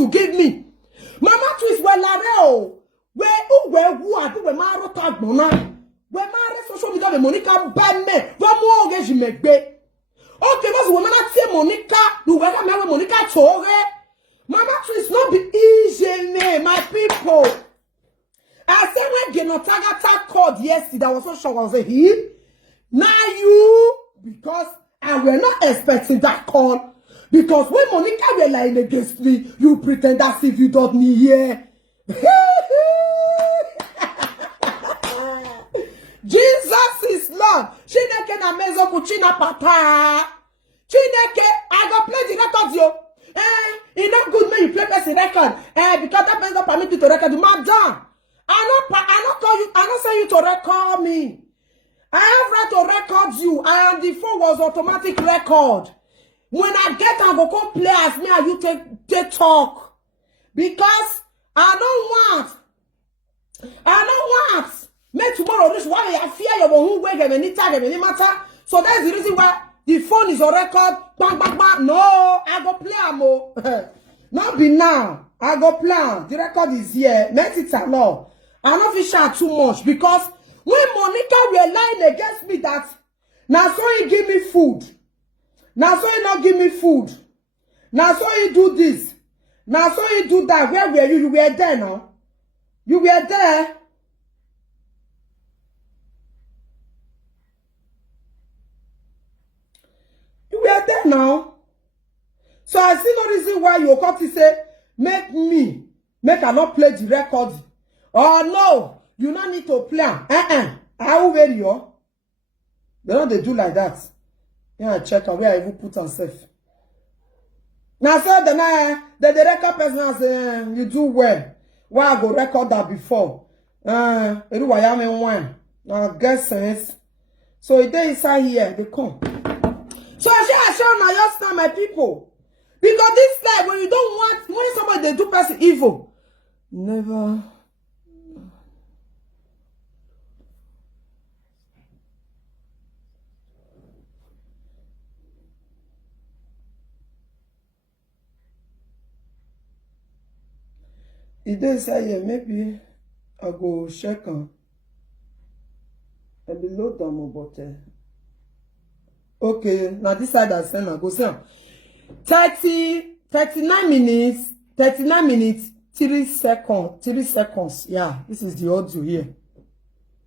you give me. Mama twist well lareo. Where who are do we maro tag mona? Where mare social media Monica ban me. What more you make be? Okay, because woman not say Monica, you whether me Monica tore. Mama twist not be easy name, my people. I said when Genotagata called yesterday, I was so shocked. I was like, he? Now you, because I were not expecting that call. Because when Monica were lying against me, you pretend as if you don't need here. Jesus is Lord. Chineke na mezo kuchina pata. Chineke, I go play the record yo. It's not good when you play person record. Because that person don't permit you to record. Madam, I not call you. I not say you to record me. I have right to record you, and the phone was automatic record. When I get and go come play as me and you take talk. Because I don't want. Make tomorrow this why I fear you won't wake up any time any matter. So that's the reason why the phone is on record. Bang bang bang. No, I go play mo. Not be now. I go plan. The record is here. Make it alone. I don't feel shout too much because when Monica were lying against me that now so he give me food. Now so he not give me food. Now so he do this. Now so he do that. Where were you? You were there now. You were there. You were there now. So I see no reason why you come to say, make I not play the record. Oh no, you not need to play. I will wear you. They don't they do like that. Yeah, check out where I even put on safe. Now so the record person say you do well. Why I go record that before? Now get sense. So they inside here, they come. So I shall now just now my people. Because this time when you don't want when somebody they do person evil. Never. It did say, yeah, maybe I go check on and below them, but okay, now this side I send I go send 39 minutes, 3 seconds. Yeah, this is the audio here.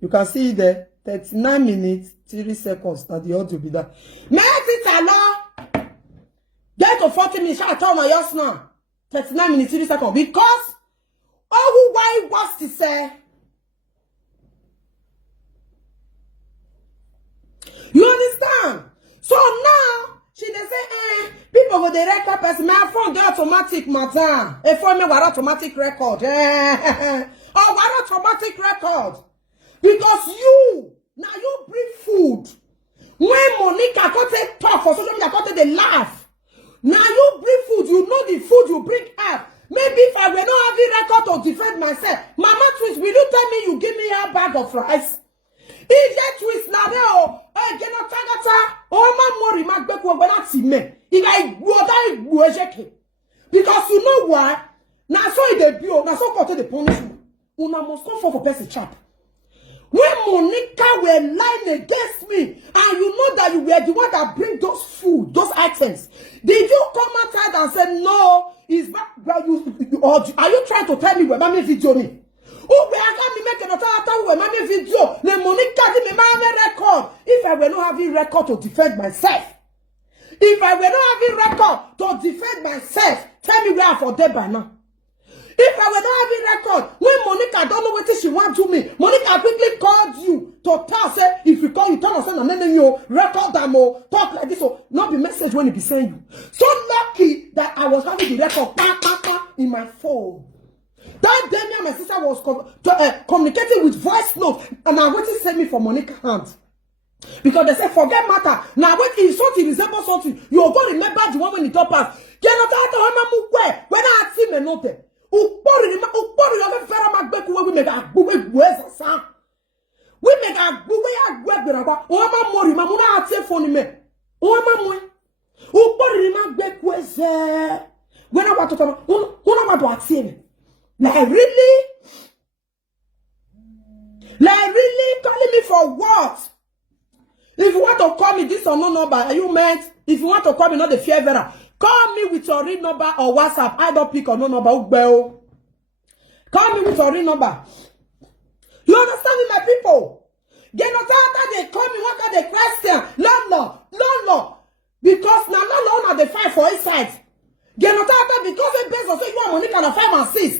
You can see it there. 39 minutes, 3 seconds. Now the audio be there. Make it allow. Get to 40 minutes. I tell my yours now. 39 minutes, 3 seconds. Because oh, why was to say? You understand? So now she dey say, people go the record person. My phone dey automatic, madam. A phone me what automatic record. Oh, what automatic record? Because you now you bring food. When Monica can't take talk for social media, can't take the laugh. Now you bring food. You know the food you bring up. Maybe if I were not having record to defend myself, Mama Twist, will you tell me you give me a bag of rice? If that twist now there, get no tagata, oh my mori mag back when I see me. If I go die, because you know why? Now so it debut, now so got the punish you. Una must come for person chap. When Monica were lying against me, and you know that you were the one that bring those food, those items, did you come outside and say no? Is that or are you trying to tell me where mommy video me? Oh, where I got me making a time where mommy video? The Monica did me my record. If I were not having record to defend myself, if I were not having record to defend myself, tell me where I for dead by now. If I were not having record, when Monica don't know what she want to me, Monica quickly called you to tell say if you call you tell us and then you record them or talk like this or not the message when it be saying you. So lucky that I was having the record in my phone. That day me and my sister was communicating with voice note and I went to send me for Monica's hand. Because they said forget matter. Now when it's something resemble something, you go remember the one when it top pass. Cannot when I see me note. Vera magbeku we make a buwe sa. We make a buwe agbe o ma mori ma mu na ate phone me. O ma mu. Ukpori magbeku ze. When I want to come, Who know what to me? Like really? Like really calling me for what? If you want to call me this or no number, are you meant? If you want to call me, not the fear Vera, call me with your real number or WhatsApp. I don't pick or no number. Call me with your real number. You understand me, my people? They not after they call me, what kind of question? Lolo. Because now no longer they fight for his side. They not after because they based on say you want money kind of 5 and 6.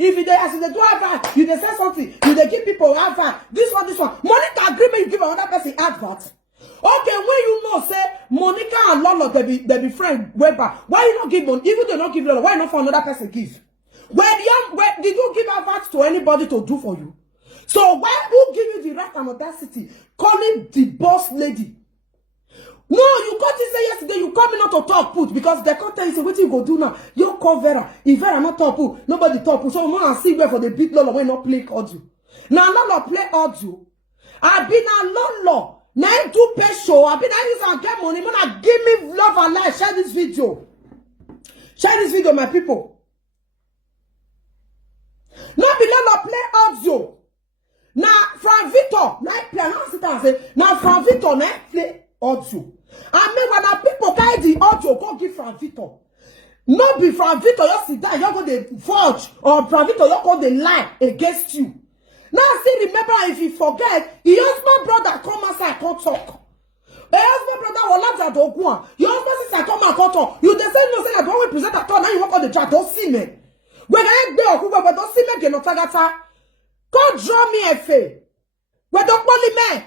If they as they do advert, you they say something, you they give people advert. This one. Monica agreement, you give another person advert. Okay, when you know, say Monica and Lolo they be friend whereby why you not give money? Even they not give Lolo, why not for another person give? Where did you give advert to anybody to do for you? So why who give you the right and audacity calling the boss lady? No, you got to say yesterday you call me not to talk put because the content is what you go do now. You call Vera. If Vera not talk put, nobody talk put. So I'm gonna see where for the beat Lolo when not play audio. Now Lolo play audio. I been a Lolo. Now do pay show. I been I use and get money. Gonna give me love and life. Share this video. Share this video, my people. Not be Lolo play audio. Now from Victor, now play. Now sit down and say now from Victor, now play audio. I mean when the people carry the audio, go give from Victor. Not be from Victor, you sit down, you go the forge or from Victor, you go the lie against you. Now see, remember if you forget, your husband brother come outside, come talk. The husband brother will laugh at Oguan. Your husband sister come and come talk. You the same no say that when we present at all, now you walk on the chat, don't see me. When I there, but don't see me, get no tagata. Come draw me a fee. When don't call me.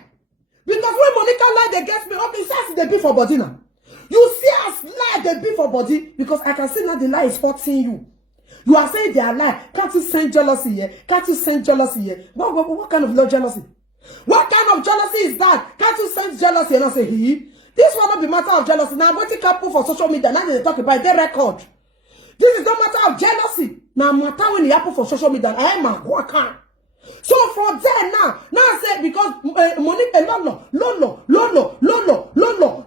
Because when Monica lied against me, okay, see they be for body now. You see us lie they be for body because I can see now the lie is hurting you. You are saying they are lying. Can't you send jealousy here? Can't you send jealousy here? What kind of love jealousy? What kind of jealousy is that? Can't you send jealousy and not say he? This will not be matter of jealousy. Now I'm going to couple for social media. Now they talk about their record. This is not matter of jealousy. Now matter when it happen for social media. I am a worker. So for there now I say because Monica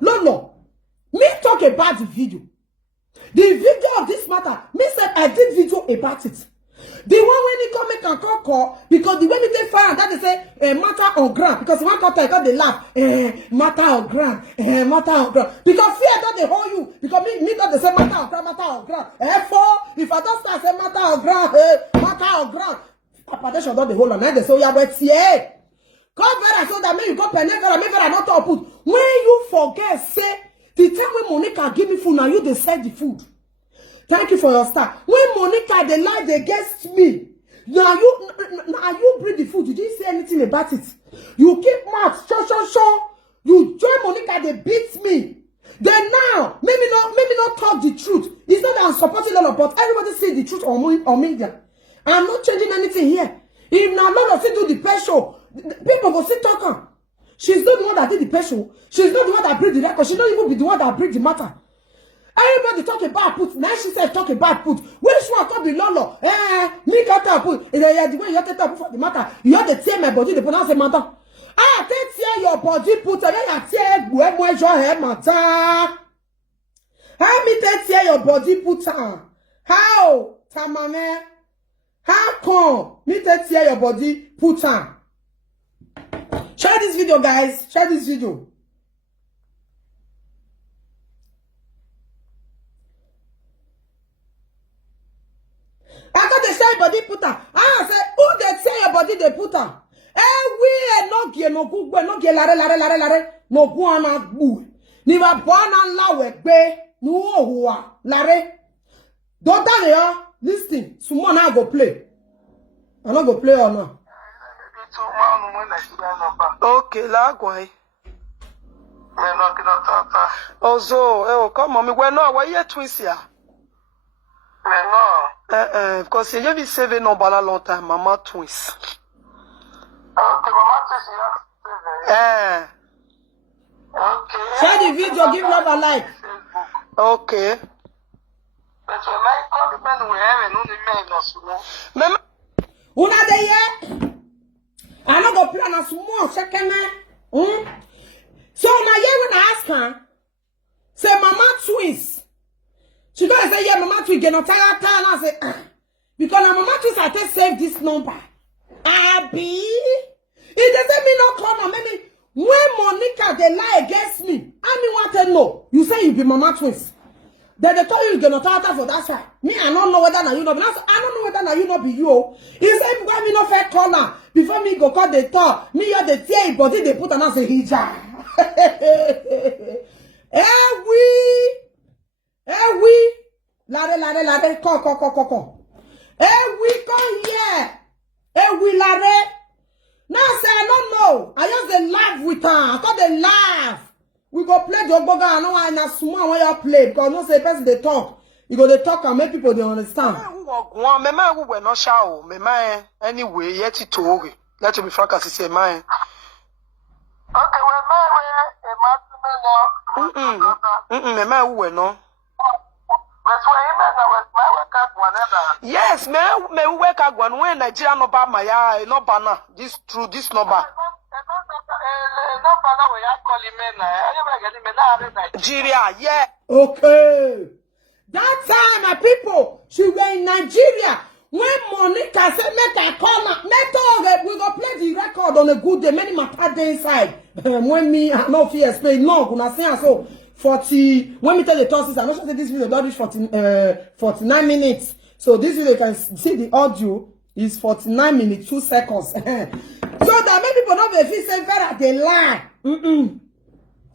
Lolo. Me talk about the video. The video of this matter, me said I did video about it. The one when he come make a call because the way they take fire that they say matter on ground because one time because they laugh matter on ground because fear that they hold you because me that they say matter on ground therefore if I don't start say matter on ground Papadation don't the whole night they say yeah but yeah come Vera so that me you go Vera me Vera not talk put when you forget say the time when Monica give me food now you they sell the food. Thank you for your star. When Monica they lied against me, now you bring the food. You didn't say anything about it. You keep mouth, show. You join Monica, they beat me. Then now, maybe not talk the truth. It's not that I'm supporting Lolo, but everybody say the truth on media. I'm not changing anything here. If now Lolo still do the pay show, people will still talk. She's not the one that did the pay show. She's not the one that bring the record. She's not even be the one that bring the matter. Everybody talk about put. Now she said talk about put. Which one talk be Lolo? Me can't talk put. The way you have to talk for the matter. You have to tear my body. The pronounce the matter. I can't tear your body put. And then you tear when your head matter. How me tear your body put? How? Tamame. How come me tear your body put? Share this video, guys. Share this video. I got the share body putter. I say, who they say your body they putter? We no get no good, no get lare, no guana boo. Niva bona lawe be, no hua, lare. Don't tell you, listen, someone I go play. I not go play or not. Okay, la guay. Also, come on, me, well, no, why you twins here? Because you be saving no bala long time, mama twins. Okay, mama twins. Okay. Share the video, give love a like. Okay. But you like all the men we have and only men no small. Una de ye? I not go plan a small second. So now you when I ask her, say mama twins. She go and say, yeah, Mama Twins get no tire. And I say, because now Mama Twins I take save this number. Abi, if they say me no come, maybe when Monica they lie against me, I mean want to know. You say you be Mama Twins. Then they told you get no tire for that side. Me, I don't know whether now you know. I don't know whether now you know be you. He say why me no fair corner before me go cut the talk. Me hear the tear body they put on us a hijab. Oui. Lade, come. Oui, come here. Oui, lade. Now say I don't know. I just dey laugh with her. I call they laugh. We go play Jogboga. I know I na small when you play because no say person they talk. You go they talk and make people they understand. Mema who were not show. Mema anyway yet it to let me frank as say mine. Okay, Mema who were no. Yes, me work at one when Nigeria no ba my no banner. This true this number. Nigeria, yeah. Okay. That time, my people, she were in Nigeria. When Monica said, make a call, we go play the record on a good day. Many matter day inside. When me, I no fear explain. No, gonna say so. 40. When me tell the tosses, I'm not sure that this video don't reach 49 minutes. So this video you can see the audio is 49 minutes 2 seconds. So that many people don't be say Vera they lie. You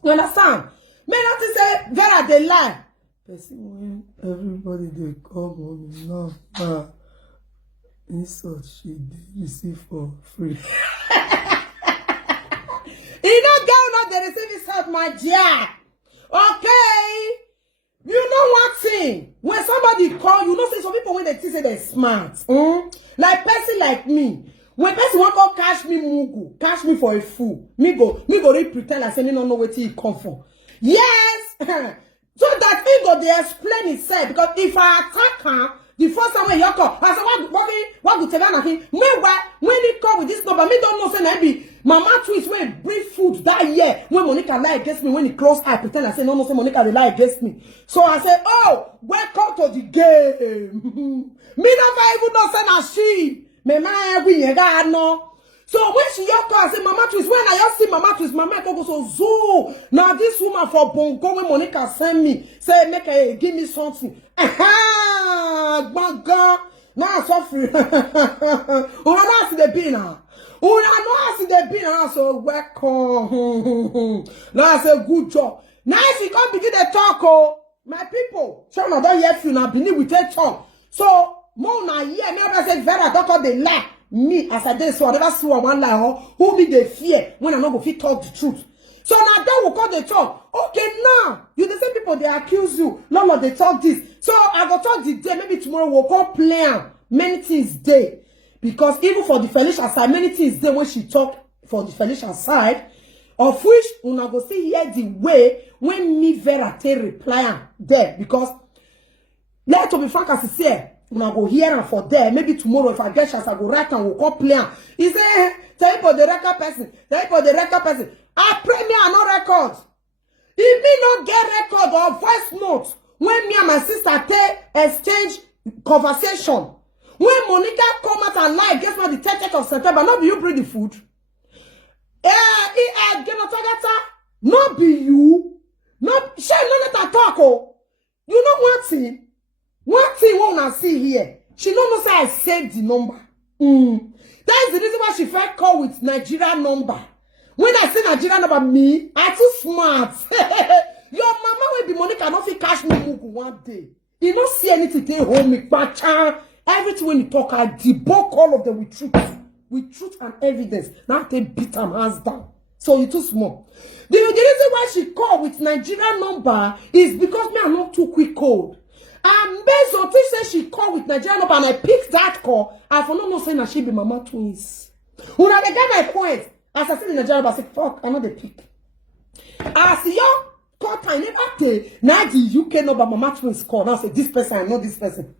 understand? May not say Vera they lie. When everybody they come on now, insult she receive for free. You know, girl, not they receive insult, my dear. Okay, you know one thing. When somebody call, you know, say some people when they think say they're smart. Like person like me. When person want to catch me mugu, catch me for a fool. Me go really pretend like say me don't know where he come from. Yes, so that he go they explain itself because if I attack her. The first time when you call, I said, what would tell me? When he come with this number, me don't know, say, maybe Mama Twins when bring food that year, when Monica lie against me, when he close eye, pretend I say, no, say Monica they lie against me. So I said, oh, welcome to the game. Me never even know, say, na she. Me ma we no. So when she call, I say, Mama Twins, when I see Mama Twins, Mama go so zoo. Now this woman for Bongo, when Monica send me, say, make her give me something. Now so free. Una see the bin. Una see the bin. So welcome. Now I say good job. Now she come begin the talk. Oh, my people. So now don't hear you now. Believe with her talk. So more na here. Me I say Vera doctor they lie. Me as I did so I never see one lie. Who be the fear when I not go fit talk the truth. So now they will call the talk. Okay, now you the same people they accuse you. No, they talk this. So I go talk the day. Maybe tomorrow we'll call plan many things day. Because even for the Felicia side, many things day when she talk for the Felicia side, of which una go see here the way when me Vera take reply there. Because let to be frank as I say, una go hear and for there. Maybe tomorrow if I get chance I go write and we'll call plan. He say, tell you for the record person. I pray me I no record. If me not get record or voice note when me and my sister take exchange conversation. When Monica come out and lie against me the 30th of September, not be you bring the food. Not be you. Not she no let her talk. Oh. You know one thing when I see here. She don't know say I saved the number. That is the reason why she felt call with Nigerian number. When I say Nigerian number, me, I too smart. Your mama will be Monica, not fit cash me mugu one day. You don't see anything they hold me, but everything when you talk, I debunk all of them with truth and evidence. Now they beat them hands down. So you too small. The reason why she called with Nigerian number is because me I'm not too quick code. And based on this say she called with Nigerian number and I picked that call, I for no saying that she be Mama Twins. When I get my point. As I said in Nigeria, I said, fuck, I know the pick. As your call time, never now the UK number, Mama Twins call. Now I say, this person, I know this person.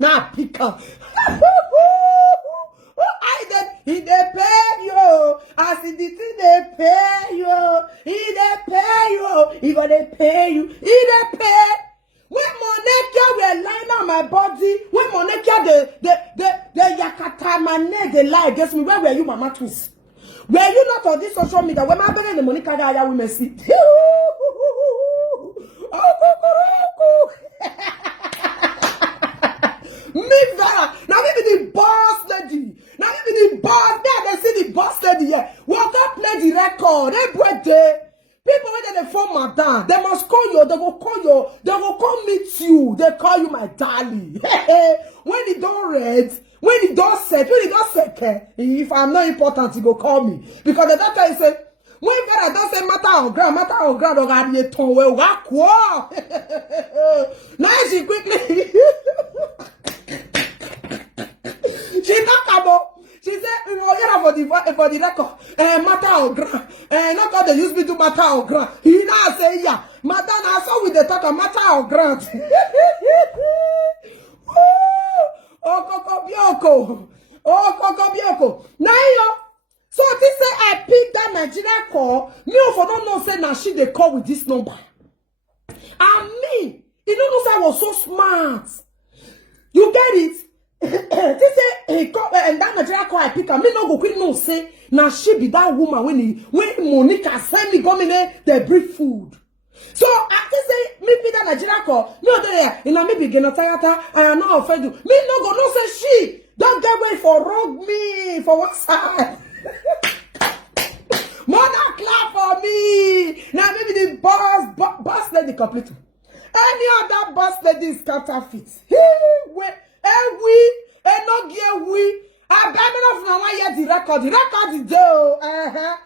Now I pick her. He they pay you. I see the thing they pay you. He they pay you. He gonna pay you. He they pay. When Monica will line on my body. When Monica the yakata my neck they lie against me. Where were you, Mama Twins? Were you not on this social media? When my brother the Monica guy we may see. Me Vera. Now maybe the boss lady. Now maybe the boss. There they see the boss lady here. Walk up play the record. Every birthday. People when they phone madam, they must call you, they will call you, they will come meet you, they call you my darling. When it don't red, when it don't set, when it don't set, if I'm not important, you go call me. Because the doctor is say, when Vera don't say matter of grand, or got your tongue, well, what? Now she quickly, she talk about. She said, for the record, matter of grand. Not God they use me to matter of grand. He now say, yeah, madam, I saw with the talk of matter of grand. Oh, Kokobioko. Now, so this say I picked that Nigeria call. Me for don't know say now she they call with this number. And me, you don't know say I was so smart. You get it? This say and that Nigeria call I pick her. Me no go quick no say now she be that woman when Monica send me come in they bring food. So after say me pick that Nigeria call, me there, you know me begin to tayata. I am not offend you. Me no go no say she don't get way for wrong me for what side. Mother clap for me. Now maybe the boss lady complete. Any other boss lady is counterfeit. I better from 1 year the record. The record is there.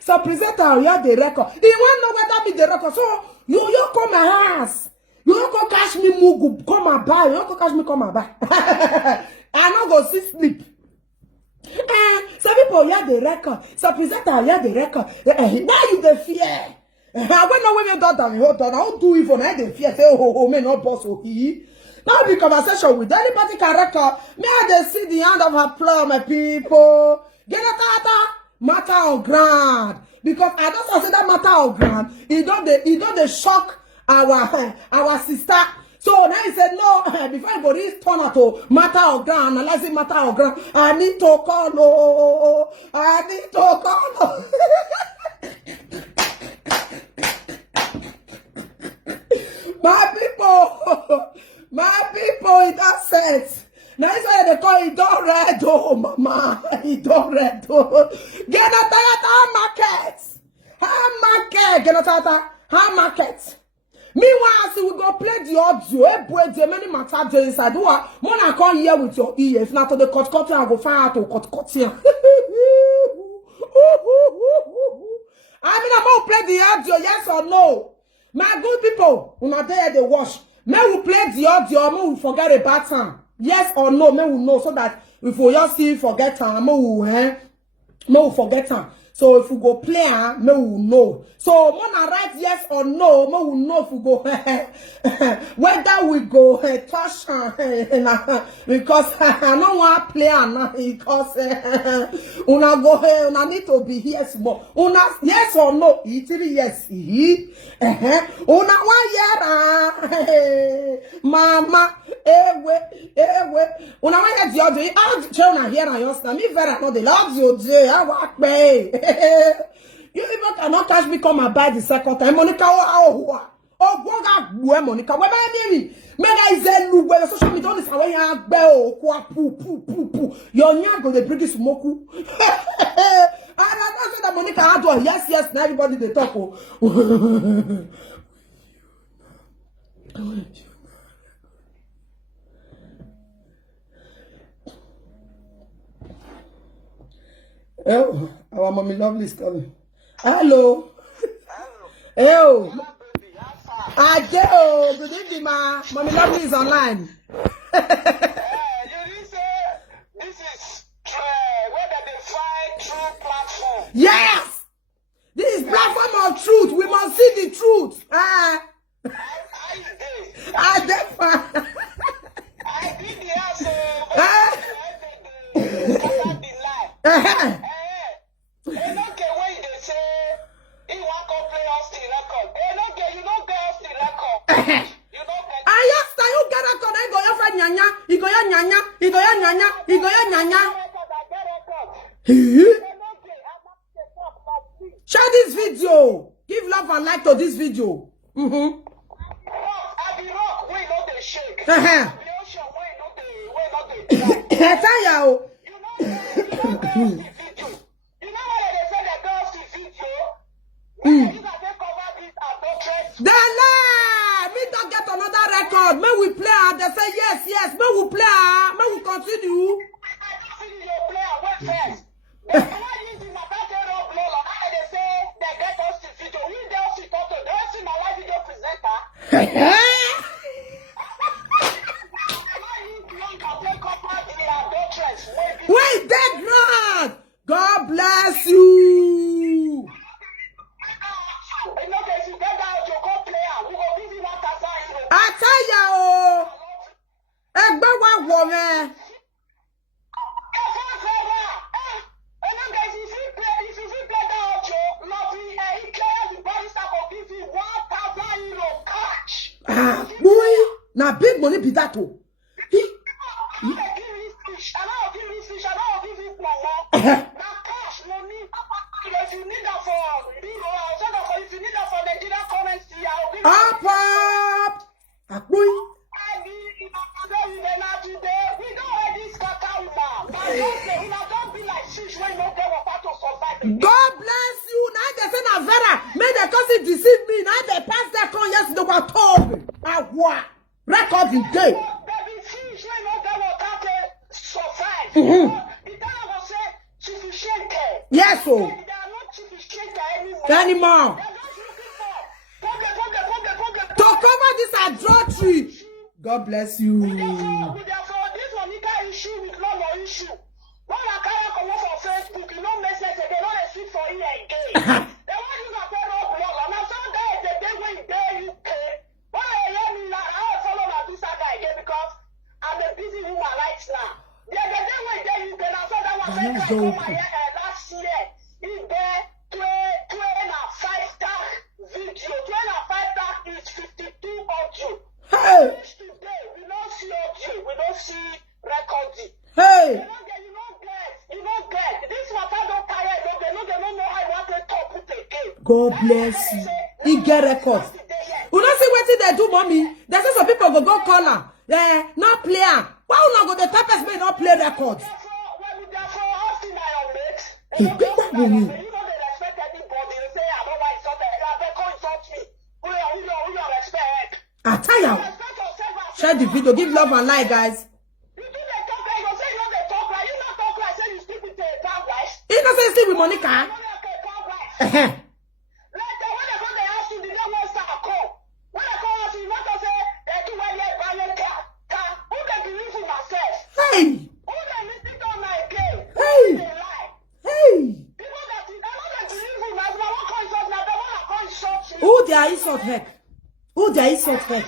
So presenter here the record. He want know whether be the record. So you come my house. You come catch me mugu. Come and buy. You come catch me come and buy. I not go see sleep. Some people hear the record. Some presenter hear the record. Why you the fear? I went know when you got down. Hold on. I don't do it for me. The fear. Say oh me not boss oh he. Now the conversation with anybody can record. May I see the hand of applause, my people. Get a matter of grand. Because I don't say that matter of grand. It don't they shock our sister. So now he said no. Before I go this turn out to matter of grand, analyzing matter of grand. I need to call no. I need to call no. My people, it has sense. Now it's why they call it don't red, oh, mama. It don't red, oh. Get a tata market. Market. Get a tata market. Meanwhile, see, we go play the audio. Boy, the many matter inside. Mona come here with your ear. If not to the cut, I go find out to cut here. I mean, I'm going to play the audio, yes or no? My good people, when I there they watch. May we play the audio, may we forget about time. Yes or no, may we know so that if we just see forget time, may we forget time. So if we go play, may we know. So when I write yes or no, may we know if we go whether we go touch because I don't want to play because una go una need to be here small. Una yes or no, it's yes. Una one year mama una one year the other. I'll children here and yours. Me Vera no they love you. I walk me. You even cannot catch me come and buy the second time. Monica, oh, Monica, where baby? Mega is a look where social media is away. Your nyan go the British moku. I don't say that Monica had to yes, now everybody they talk. Oh, our mommy lovely is coming. Hello. Hello. Ajebo. Good evening, ma. Mommy lovely is online. You didn't say this is where they find true platform. Yes. This is platform of truth. We must see the truth. I did the answer. nyanya. Share this video. Give love and like to this video. Me don't get another record. May we play her. They say yes. May we play her. May we continue. Wait, that grand. God bless you. I tell you, woman. Boy, now big money be that too. God bless you. Now they say na Vera. May they cause it deceive me. Now they pass that con yesterday were told me. What? Record the day. Yes, so. Anymore. To cover this adultery. God bless you. Hey. God bless you. He get record. You don't see what they do, mommy. There's some people go call her. Yeah, not play her. Why you not go the purpose may not play records? I tell you. Share the video. Give love and like, guys. You don't say sleep with Monica. Who they are insult heck? Who they are insult heck?